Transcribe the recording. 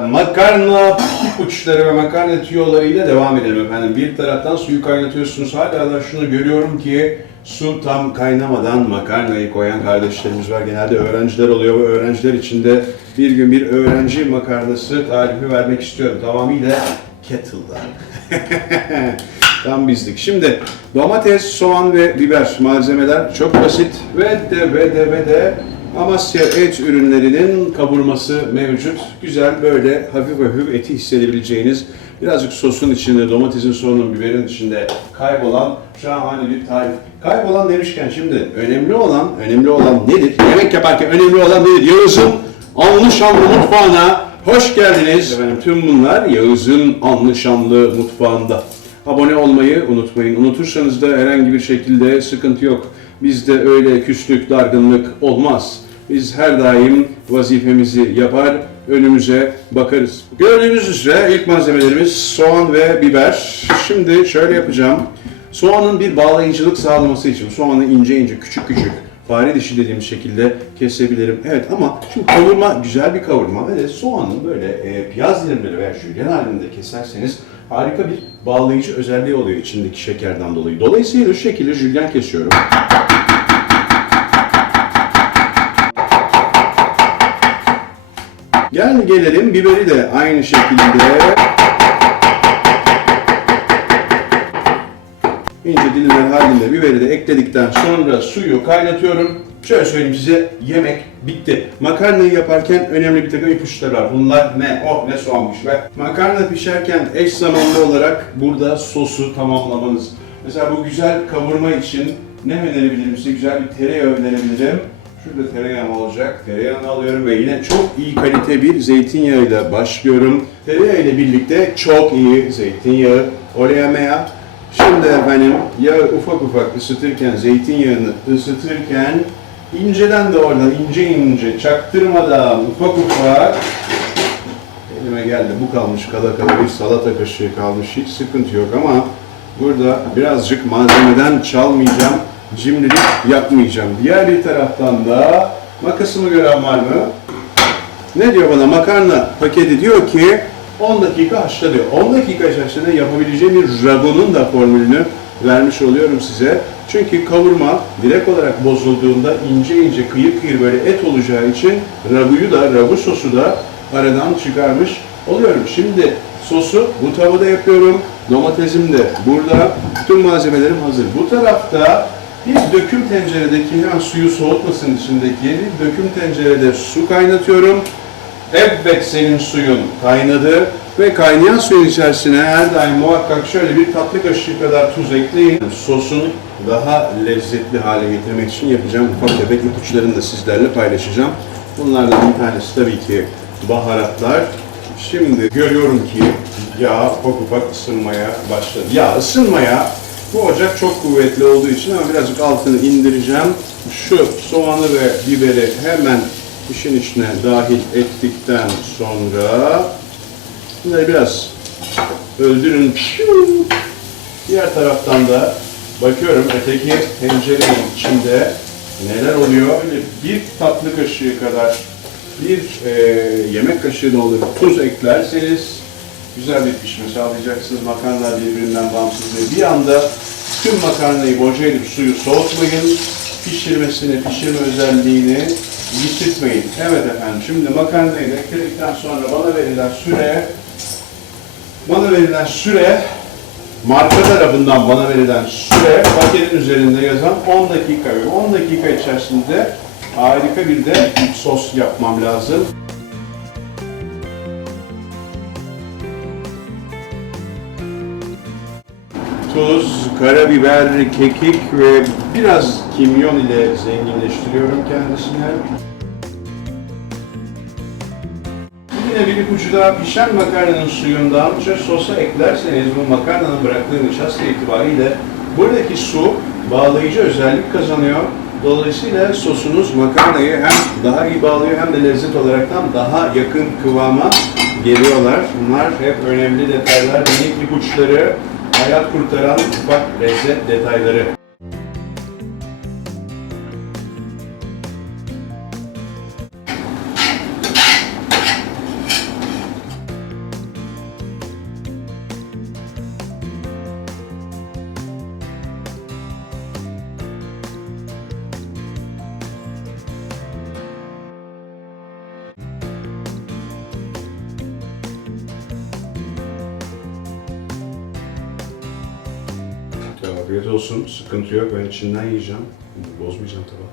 Makarna ipuçları ve makarna tüyolarıyla devam edelim efendim. Bir taraftan suyu kaynatıyorsunuz. Hala da şunu görüyorum ki su tam kaynamadan makarnayı koyan kardeşlerimiz var. Genelde öğrenciler oluyor ve öğrenciler için de bir gün bir öğrenci makarnası tarifi vermek istiyorum. Tamamıyla kettle'dan. Tam bizlik. Şimdi domates, soğan ve biber malzemeler çok basit ve de ve de ve de Amasya et ürünlerinin kavurması mevcut. Güzel böyle hafif hafif eti hissedebileceğiniz birazcık sosun içinde, domatesin soğanın, biberin içinde kaybolan şahane bir tarif. Kaybolan demişken şimdi önemli olan, önemli olan nedir? Yemek yaparken önemli olan nedir? Yağız'ın anlı şanlı mutfağına hoş geldiniz. Efendim tüm bunlar Yağız'ın anlı şanlı mutfağında. Abone olmayı unutmayın. Unutursanız da herhangi bir şekilde sıkıntı yok. Bizde öyle küslük, dargınlık olmaz. Biz her daim vazifemizi yapar, önümüze bakarız. Gördüğünüz üzere ilk malzemelerimiz soğan ve biber. Şimdi şöyle yapacağım. Soğanın bir bağlayıcılık sağlaması için soğanı ince ince, küçük küçük, fare dişi dediğimiz şekilde kesebilirim. Evet ama şimdi kavurma güzel bir kavurma ve soğanın böyle e, piyaz dilimleri veya jülyen halinde keserseniz harika bir bağlayıcı özelliği oluyor içindeki şekerden dolayı. Dolayısıyla şu şekilde jülyen kesiyorum. Gel gelelim biberi de aynı şekilde ince dilimler halinde biberi de ekledikten sonra suyu kaynatıyorum. Şöyle söyleyeyim size yemek bitti. Makarnayı yaparken önemli bir takım ipuçları var. Bunlar ne? Oh ne soğanmış be. Makarna pişerken eş zamanlı olarak burada sosu tamamlamanız. Mesela bu güzel kavurma için ne önerebilirim size? Güzel bir tereyağı önerebilirim. Şurada tereyağım olacak. Tereyağını alıyorum ve yine çok iyi kalite bir zeytinyağıyla başlıyorum. Tereyağı ile birlikte çok iyi zeytinyağı. Oleamea. Şimdi efendim yağı ufak ufak ısıtırken, zeytinyağını ısıtırken inceden de oradan ince ince çaktırmadan ufak ufak elime geldi bu kalmış kala kala bir salata kaşığı kalmış hiç sıkıntı yok ama burada birazcık malzemeden çalmayacağım cimrilik yapmayacağım. Diğer bir taraftan da makasımı gören var mı? Ne diyor bana makarna paketi diyor ki 10 dakika haşla diyor. 10 dakika içerisinde yapabileceğim bir ragonun da formülünü vermiş oluyorum size. Çünkü kavurma direkt olarak bozulduğunda ince ince kıyır kıyır böyle et olacağı için raguyu da ragu sosu da aradan çıkarmış oluyorum. Şimdi sosu bu tavada yapıyorum. Domatesim de burada. Tüm malzemelerim hazır. Bu tarafta bir döküm tenceredeki yani suyu soğutmasın içindeki bir döküm tencerede su kaynatıyorum. Evet senin suyun kaynadı ve kaynayan suyun içerisine her daim muhakkak şöyle bir tatlı kaşığı kadar tuz ekleyin. Sosun daha lezzetli hale getirmek için yapacağım ufak tefek ipuçlarını da sizlerle paylaşacağım. Bunlardan bir tanesi tabii ki baharatlar. Şimdi görüyorum ki yağ ufak ufak ısınmaya başladı. Yağ ısınmaya bu ocak çok kuvvetli olduğu için ama birazcık altını indireceğim. Şu soğanı ve biberi hemen işin içine dahil ettikten sonra bunları biraz öldürün. Diğer taraftan da bakıyorum öteki tencerenin içinde neler oluyor. Böyle bir tatlı kaşığı kadar bir e, yemek kaşığı dolu tuz eklerseniz güzel bir pişme sağlayacaksınız. Makarnalar birbirinden bağımsız değil. Bir anda tüm makarnayı boca edip suyu soğutmayın. Pişirmesini, pişirme özelliğini yitirtmeyin. Evet efendim, şimdi makarnayı da sonra bana verilen süre bana verilen süre marka tarafından bana verilen süre paketin üzerinde yazan 10 dakika. 10 dakika içerisinde harika bir de sos yapmam lazım. Tuz, karabiber, kekik ve biraz kimyon ile zenginleştiriyorum kendisine. Yine bir ipucu daha pişen makarnanın suyundan şöyle sosa eklerseniz bu makarnanın bıraktığı nişasta itibariyle buradaki su bağlayıcı özellik kazanıyor. Dolayısıyla sosunuz makarnayı hem daha iyi bağlıyor hem de lezzet olaraktan daha yakın kıvama geliyorlar. Bunlar hep önemli detaylar, minik ipuçları, hayat kurtaran ufak lezzet detayları. Afiyet olsun. Sıkıntı yok. Ben içinden yiyeceğim. Bozmayacağım tabii.